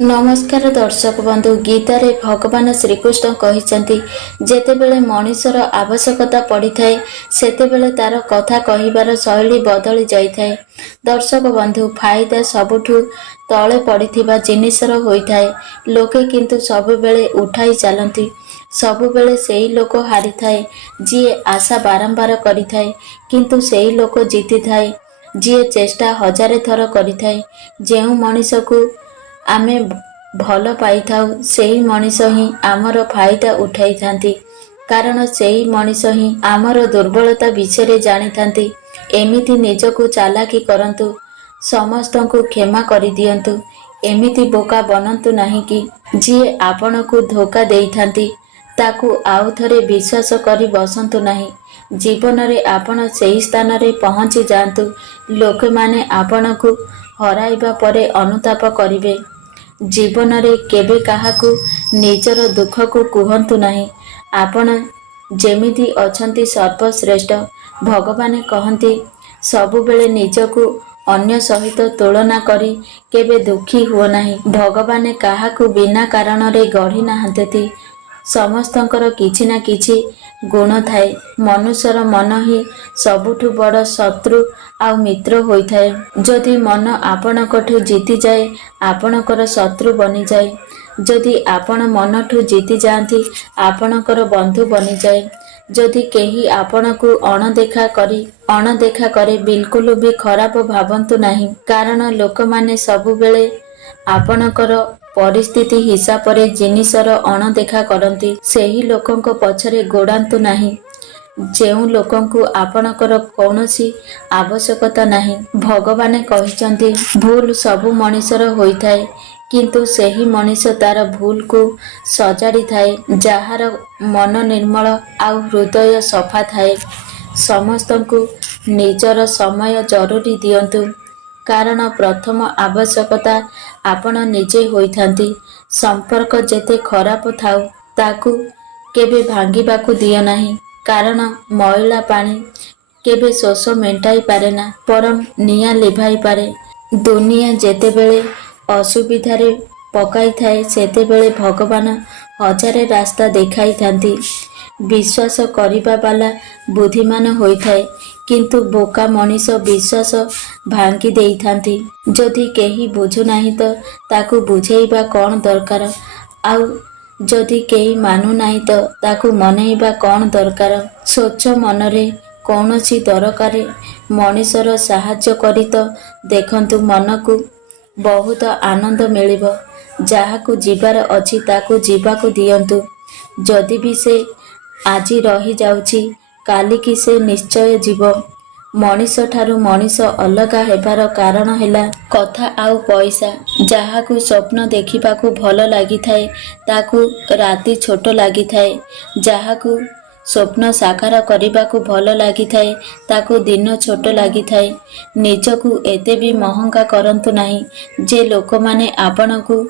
नमस्कार दर्शक बंधु। गीतारे भगवान श्रीकृष्ण कहिचंती जेतेबेले मनीषर आवश्यकता पड़ी थाए सेतेबेले तार कथा कहिबार शैली बदली जाई थाए। दर्शक बंधु, फायदा सबुठु तले पड़िथिबा जिनिसर होई थाए। लोके किंतु सबुबेले उठाई चालंती। सबुबेले सेही लोक हारी थाए जिए आशा बारंबार करी थाए, किंतु सेही लोक जीति थाए जिए चेष्टा हजारे थर करी थाए। जेउ मनीषकु आमे भल पाइथाउ सेही मनीष ही आमर फायदा उठाई थांती, कारण सेही मनीष ही आमर दुर्बलता विषय जानी थांती। एमिति निजकु चालाकी करंतु, समस्तंकु क्षमा करि दियंतु। एमिति बोका बनंतु नहीं कि जिए आपनकु धोखा देई थांती ताकू आउ थरे विश्वास करी बसंतु नहीं। जीवन रे आपण सेही स्थान रे पहुंची जांतु। लोके माने आपनकु हराइबा परे अनुताप करिवे। जीवन रे केबे काहाकू निजर दुख को कुहंतु नहीं। आपण जेमिति अछंती सर्वश्रेष्ठ। भगवान कहंती सबुबेले निजकू अन्य सहित तुलना करी केबे दुखी हुओ नहीं। भगवान काहाकू बिना कारण रे गढ़ी नाहंती। समस्तंकर किछि ना किछि गुण थाए। मनुष्यर मन ही सबुठु बड़ शत्रु आउ मित्र होइथाए। जदि मन आपणकठु जीति जाए आपणकर शत्रु बनी जाए। जदि आपण मनठु जीति जाती आपणकर बंधु बनी जाए। जदि केही आपणकु अणदेखा करे बिल्कुल भी खराब भावंतु नहीं, कारण लोक माने सबुबेले आपणकर परिस्थिति हिसाब रे जिनिसर अणदेखा करती। सेही लोकंक पछरे गोड़ांतु नहीं जेउ लोकंकु आपणकर कौनसी आवश्यकता नहीं। भगवान कहिचंती भूल सबु मनीषर होइथाए, किंतु सेही मनीष तार भूल को सजाड़ी थाए जार मन निर्मल आउ हृदय सफा थाए। समस्तंकु निजर समय जरूरी दियंतु, कारण प्रथम आवश्यकता आपण निजे होइथांती। संपर्क जेते खराब थाउ ताकू केबे भांगिबाकू दियो नहीं, कारण मैला पानी केबे शोष मेंटाई पारे ना, परम निया लिभाई पारे। दुनिया जेतेबेले असुविधारे पकाई थाए सेतेबेले भगवान हजारे रास्ता देखाई थांती। विश्वास करिबा वाला बुद्धिमान होइथाए, किंतु बोका मनीष विश्वास भांगी देई थांती। जदि केही बुझु नाही तो ताकू बुझेइबा कौन दरकार, आउ जदि केही मानु नाही तो ताकू मनेइबा कौन दरकार। स्वच्छ मनरे कौनसी दरकारे मनीषर साहाय्य करी तो देखंतु मनकू बहुत आनंद मिलिब। जाहाकू जीवार अछि ताकू जीवाकू दियंतु। जदि भी से आजी रही जाउची काली की से निश्चय जीव। मनीष ठारू मनीष अलगा हेबार कारण हैला कथा आउ पैसा। जाहाकू स्वप्न देखिबाकू भल लागि थाए ताकू राति छोट लागि थाए। जाहाकू स्वप्न साकार करिबाकू भल लागि थाए ताकू दिन छोट लागि थाए। निजकू एते भी महंगा करंतु नाही जे लोक माने आपनकू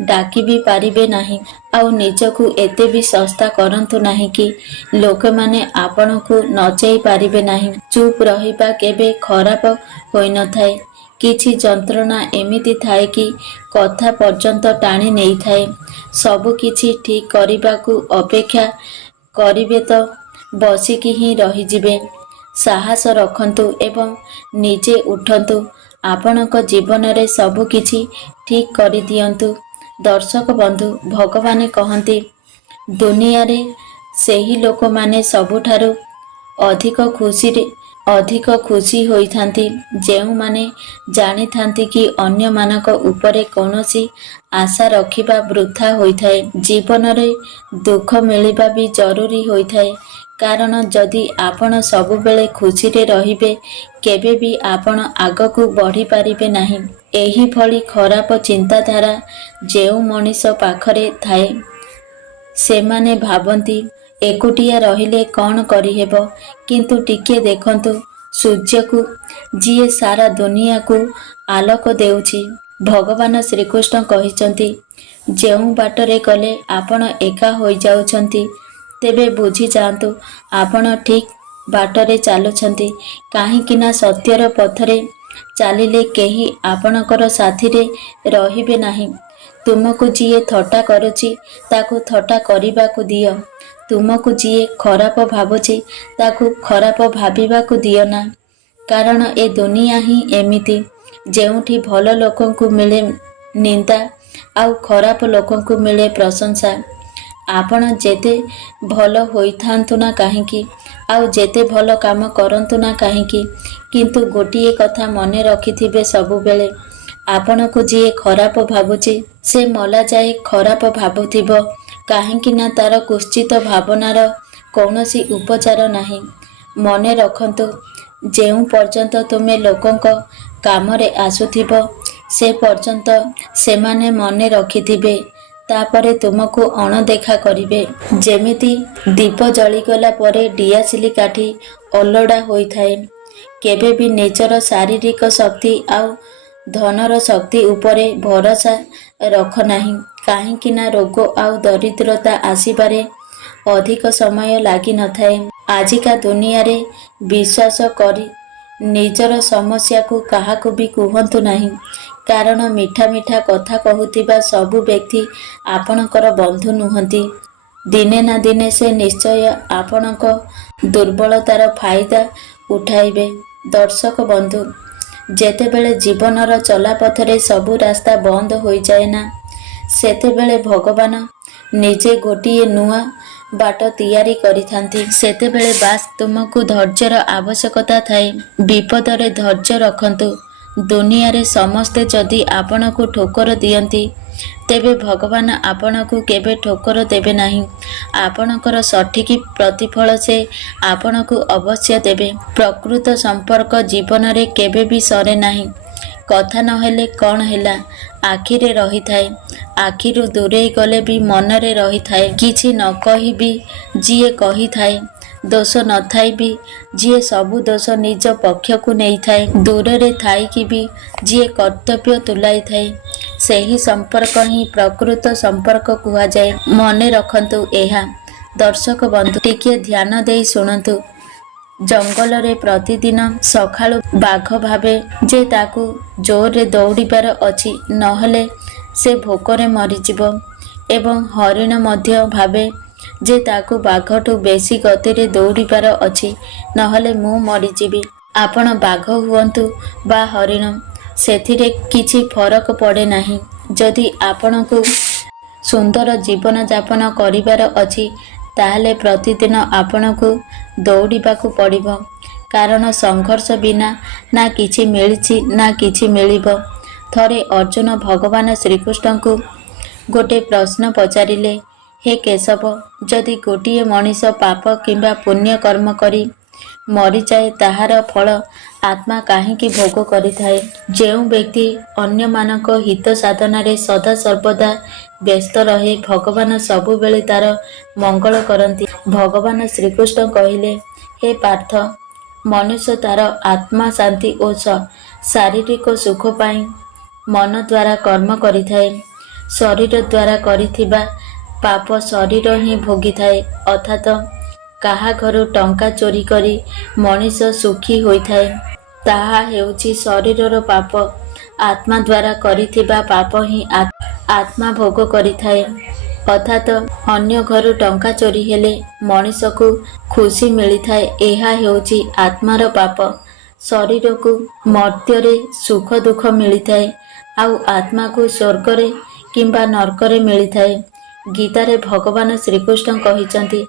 डाकी भी पारिबे नाही, आउ निजकू एते भी सस्ता करंतु नाही कि लोक माने आपनकू नचेई पारिबे नाही। चुप रहिबा केबे खराब होई न थाए। किछि जंत्रणा एमिति थाए कि कथा पर्यंत टाणी नेई थाए। सबु किछि ठीक करिबाकू अपेक्षा करिबे तो बसिकी ही रही जिबे। साहस रखंतु एवं निजे उठंतु। आपनक जीवन रे सबु किछि ठीक करि दियंतु। दर्शक बंधु, भगवान कहंती दुनिया रे सेही लोक माने सबुठारू अधिक खुशी होइथांती जेउ माने जानी थांती कि अन्य मानक उपरे कौनसी आशा रखिबा वृथा होइथाए। जीवन रे दुख मिलिबा भी जरूरी होइथाए, कारण जदि आपण सबुबेले खुशी रे रहिबे केबे भी आपण आगकू बढ़ी पारिबे नाही। एही भली खराब चिंताधारा जेउ मनीष पाखरे थाए सेमाने भाबंती एकुटिया रहिले कौन करिहेब, किंतु टिके देखंतु सूर्य को जिए सारा दुनिया को आलोक देउछि। भगवान श्रीकृष्ण कहिचंती जेउ बाटरे गले आपण एका होई जाउछंती तेबे बुझी जांतु आपण ठीक बाटरे चालुछंती। काहेकि ना सत्यर पथरे चालिले केही आपणकर साथी रे रहिबे नाही। ତୁମକୁ ଯିଏ ଥଟ୍ଟା କରୁଛି ତାକୁ ଥଟ୍ଟା କରିବାକୁ ଦିଅ। ତୁମକୁ ଯିଏ ଖରାପ ଭାବୁଛି ତାକୁ ଖରାପ ଭାବିବାକୁ ଦିଅ ନା। କାରଣ ଏ ଦୁନିଆ ହିଁ ଏମିତି, ଯେଉଁଠି ଭଲ ଲୋକଙ୍କୁ ମିଳେ ନିନ୍ଦା ଆଉ ଖରାପ ଲୋକଙ୍କୁ ମିଳେ ପ୍ରଶଂସା। ଆପଣ ଯେତେ ଭଲ ହୋଇଥାନ୍ତୁ ନା କାହିଁକି, ଆଉ ଯେତେ ଭଲ କାମ କରନ୍ତୁ ନା କାହିଁକି, କିନ୍ତୁ ଗୋଟିଏ କଥା ମନେ ରଖିଥିବେ ସବୁବେଳେ, ଆପଣଙ୍କୁ ଯିଏ ଖରାପ ଭାବୁଛି ସେ ମଲା ଯାଏ ଖରାପ ଭାବୁଥିବ। କାହିଁକି ନା ତାର କୁତ୍ସିତ ଭାବନାର କୌଣସି ଉପଚାର ନାହିଁ। ମନେ ରଖନ୍ତୁ, ଯେଉଁ ପର୍ଯ୍ୟନ୍ତ ତୁମେ ଲୋକଙ୍କ କାମରେ ଆସୁଥିବ ସେ ପର୍ଯ୍ୟନ୍ତ ସେମାନେ ମନେ ରଖିଥିବେ, ତାପରେ ତୁମକୁ ଅଣଦେଖା କରିବେ। ଯେମିତି ଦୀପ ଜଳିଗଲା ପରେ ଡିଆସିଲି କାଠି ଅଲୋଡ଼ା ହୋଇଥାଏ। କେବେ ବି ନିଜର ଶାରୀରିକ ଶକ୍ତି ଆଉ ଧନର ଶକ୍ତି ଉପରେ ଭରସା ରଖ ନାହିଁ। କାହିଁକି ନା ରୋଗ ଆଉ ଦରିଦ୍ରତା ଆସିବାରେ ଅଧିକ ସମୟ ଲାଗିନଥାଏ। ଆଜିକା ଦୁନିଆରେ ବିଶ୍ୱାସ କରି ନିଜର ସମସ୍ୟାକୁ କାହାକୁ ବି କୁହନ୍ତୁ ନାହିଁ। କାରଣ ମିଠା ମିଠା କଥା କହୁଥିବା ସବୁ ବ୍ୟକ୍ତି ଆପଣଙ୍କର ବନ୍ଧୁ ନୁହନ୍ତି। ଦିନେ ନା ଦିନେ ସେ ନିଶ୍ଚୟ ଆପଣଙ୍କ ଦୁର୍ବଳତାର ଫାଇଦା ଉଠାଇବେ। ଦର୍ଶକ ବନ୍ଧୁ, ଯେତେବେଳେ ଜୀବନର ଚଲାପଥରେ ସବୁ ରାସ୍ତା ବନ୍ଦ ହୋଇଯାଏ ନା, ସେତେବେଳେ ଭଗବାନ ନିଜେ ଗୋଟିଏ ନୂଆ ବାଟ ତିଆରି କରିଥାନ୍ତି। ସେତେବେଳେ ବାସ୍ ତୁମକୁ ଧୈର୍ଯ୍ୟର ଆବଶ୍ୟକତା ଥାଏ। ବିପଦରେ ଧୈର୍ଯ୍ୟ ରଖନ୍ତୁ। ଦୁନିଆରେ ସମସ୍ତେ ଯଦି ଆପଣଙ୍କୁ ଠୋକର ଦିଅନ୍ତି, ତେବେ ଭଗବାନ ଆପଣଙ୍କୁ କେବେ ଠୋକର ଦେବେ ନାହିଁ। ଆପଣଙ୍କର ସଠିକ୍ ପ୍ରତିଫଳ ସେ ଆପଣଙ୍କୁ ଅବଶ୍ୟ ଦେବେ। ପ୍ରକୃତ ସମ୍ପର୍କ ଜୀବନରେ କେବେ ବି ସରେ ନାହିଁ। କଥା ନହେଲେ କ'ଣ ହେଲା, ଆଖିରେ ରହିଥାଏ। ଆଖିରୁ ଦୂରେଇ ଗଲେ ବି ମନରେ ରହିଥାଏ। କିଛି ନ କହି ବି ଯିଏ କହିଥାଏ, ଦୋଷ ନଥାଇ ବି ଯିଏ ସବୁ ଦୋଷ ନିଜ ପକ୍ଷକୁ ନେଇଥାଏ, ଦୂରରେ ଥାଇକି ବି ଯିଏ କର୍ତ୍ତବ୍ୟ ତୁଲାଇଥାଏ, ସେହି ସମ୍ପର୍କ ହିଁ ପ୍ରକୃତ ସମ୍ପର୍କ କୁହାଯାଏ। ମନେ ରଖନ୍ତୁ ଏହା। ଦର୍ଶକ ବନ୍ଧୁ, ଟିକିଏ ଧ୍ୟାନ ଦେଇ ଶୁଣନ୍ତୁ। ଜଙ୍ଗଲରେ ପ୍ରତିଦିନ ସକାଳୁ ବାଘ ଭାବେ ଯେ ତାକୁ ଜୋରରେ ଦୌଡ଼ିବାର ଅଛି, ନହେଲେ ସେ ଭୋକରେ ମରିଯିବ। ଏବଂ ହରିଣ ମଧ୍ୟ ଭାବେ ଯେ ତାକୁ ବାଘଠୁ ବେଶୀ ଗତିରେ ଦୌଡ଼ିବାର ଅଛି, ନହେଲେ ମୁଁ ମରିଯିବି। ଆପଣ ବାଘ ହୁଅନ୍ତୁ ବା ହରିଣ, ସେଥିରେ କିଛି ଫରକ ପଡ଼େ ନାହିଁ। ଯଦି ଆପଣଙ୍କୁ ସୁନ୍ଦର ଜୀବନଯାପନ କରିବାର ଅଛି, ତାହେଲେ ପ୍ରତିଦିନ ଆପଣଙ୍କୁ ଦୌଡ଼ିବାକୁ ପଡ଼ିବ। କାରଣ ସଂଘର୍ଷ ବିନା ନା କିଛି ମିଳିଛି ନା କିଛି ମିଳିବ। ଥରେ ଅର୍ଜୁନ ଭଗବାନ ଶ୍ରୀକୃଷ୍ଣଙ୍କୁ ଗୋଟିଏ ପ୍ରଶ୍ନ ପଚାରିଲେ, ହେ କେଶବ, ଯଦି ଗୋଟିଏ ମଣିଷ ପାପ କିମ୍ବା ପୁଣ୍ୟ କର୍ମ କରି ମରିଯାଏ, ତାହାର ଫଳ ଆତ୍ମା କାହିଁକି ଭୋଗ କରିଥାଏ? ଯେଉଁ ବ୍ୟକ୍ତି ଅନ୍ୟମାନଙ୍କ ହିତ ସାଧନାରେ ସଦାସର୍ବଦା ବ୍ୟସ୍ତ ରହେ, ଭଗବାନ ସବୁବେଳେ ତାର ମଙ୍ଗଳ କରନ୍ତି। ଭଗବାନ ଶ୍ରୀକୃଷ୍ଣ କହିଲେ, ହେ ପାର୍ଥ, ମନୁଷ୍ୟ ତାର ଆତ୍ମା ଶାନ୍ତି ଓ ଶାରୀରିକ ସୁଖ ପାଇଁ ମନ ଦ୍ୱାରା କର୍ମ କରିଥାଏ। ଶରୀର ଦ୍ୱାରା କରିଥିବା ପାପ ଶରୀର ହିଁ ଭୋଗିଥାଏ। ଅର୍ଥାତ୍ କାହା ଘରୁ ଟଙ୍କା ଚୋରି କରି ମଣିଷ ସୁଖୀ ହୋଇଥାଏ, ତାହା ହେଉଛି ଶରୀରର ପାପ। ଆତ୍ମା ଦ୍ୱାରା କରିଥିବା ପାପ ହିଁ ଆତ୍ମା ଭୋଗ କରିଥାଏ। ଅର୍ଥାତ୍ ଅନ୍ୟ ଘରୁ ଟଙ୍କା ଚୋରି ହେଲେ ମଣିଷକୁ ଖୁସି ମିଳିଥାଏ, ଏହା ହେଉଛି ଆତ୍ମାର ପାପ। ଶରୀରକୁ ମର୍ତ୍ତ୍ୟରେ ସୁଖ ଦୁଃଖ ମିଳିଥାଏ, ଆଉ ଆତ୍ମାକୁ ସ୍ୱର୍ଗରେ କିମ୍ବା ନର୍କରେ ମିଳିଥାଏ। ଗୀତାରେ ଭଗବାନ ଶ୍ରୀକୃଷ୍ଣ କହିଛନ୍ତି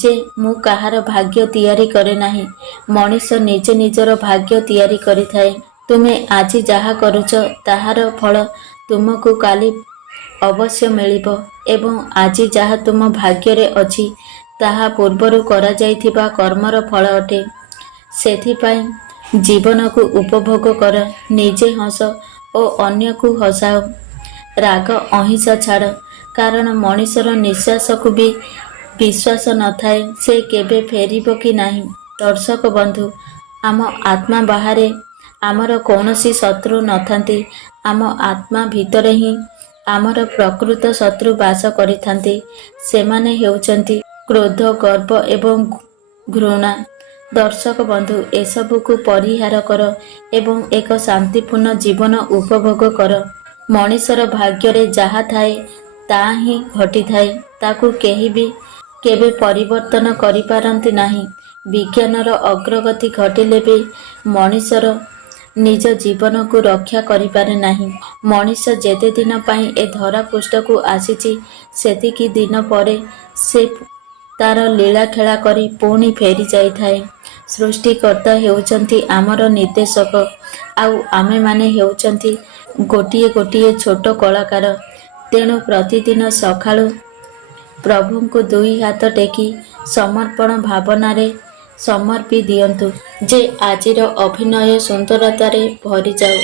ଯେ ମୁଁ କାହାର ଭାଗ୍ୟ ତିଆରି କରେ ନାହିଁ, ମଣିଷ ନିଜେ ନିଜର ଭାଗ୍ୟ ତିଆରି କରିଥାଏ। ତୁମେ ଆଜି ଯାହା କରୁଛ ତାହାର ଫଳ ତୁମକୁ କାଲି ଅବଶ୍ୟ ମିଳିବ ଏବଂ ଆଜି ଯାହା ତୁମ ଭାଗ୍ୟରେ ଅଛି ତାହା ପୂର୍ବରୁ କରାଯାଇଥିବା କର୍ମର ଫଳ ଅଟେ। ସେଥିପାଇଁ ଜୀବନକୁ ଉପଭୋଗ କର, ନିଜେ ହସ ଓ ଅନ୍ୟକୁ ହସାଅ। ରାଗ ଅହିଂସା ଛାଡ଼। କାରଣ ମଣିଷର ନିଃଶ୍ୱାସକୁ ବି ବିଶ୍ୱାସ ନଥାଏ ସେ କେବେ ଫେରିବ କି ନାହିଁ। ଦର୍ଶକ ବନ୍ଧୁ, ଆମ ଆତ୍ମା ବାହାରେ ଆମର କୌଣସି ଶତ୍ରୁ ନଥାନ୍ତି। ଆମ ଆତ୍ମା ଭିତରେ ହିଁ ଆମର ପ୍ରକୃତ ଶତ୍ରୁ ବାସ କରିଥାନ୍ତି। ସେମାନେ ହେଉଛନ୍ତି କ୍ରୋଧ, ଗର୍ବ ଏବଂ ଘୃଣା। ଦର୍ଶକ ବନ୍ଧୁ, ଏସବୁକୁ ପରିହାର କର ଏବଂ ଏକ ଶାନ୍ତିପୂର୍ଣ୍ଣ ଜୀବନ ଉପଭୋଗ କର। ମଣିଷର ଭାଗ୍ୟରେ ଯାହା ଥାଏ ତାହା ହିଁ ଘଟିଥାଏ। ତାକୁ କେହି ବି କେବେ ପରିବର୍ତ୍ତନ କରିପାରନ୍ତି ନାହିଁ। ବିଜ୍ଞାନର ଅଗ୍ରଗତି ଘଟିଲେ ବି ମଣିଷର ନିଜ ଜୀବନକୁ ରକ୍ଷା କରିପାରେ ନାହିଁ। ମଣିଷ ଯେତେ ଦିନ ପାଇଁ ଏ ଧରା ପୃଷ୍ଠକୁ ଆସିଛି ସେତିକି ଦିନ ପରେ ସେ ତାର ଲୀଳାଖେଳା କରି ପୁଣି ଫେରି ଯାଇଥାଏ। ସୃଷ୍ଟିକର୍ତ୍ତା ହେଉଛନ୍ତି ଆମର ନିର୍ଦ୍ଦେଶକ, ଆଉ ଆମେମାନେ ହେଉଛନ୍ତି ଗୋଟିଏ ଗୋଟିଏ ଛୋଟ କଳାକାର। ତେଣୁ ପ୍ରତିଦିନ ସକାଳୁ ପ୍ରଭୁଙ୍କୁ ଦୁଇ ହାତ ଟେକି ସମର୍ପଣ ଭାବନାରେ ସମର୍ପି ଦିଅନ୍ତୁ ଯେ ଆଜିର ଅଭିନୟ ସୁନ୍ଦରତାରେ ଭରିଯାଉ।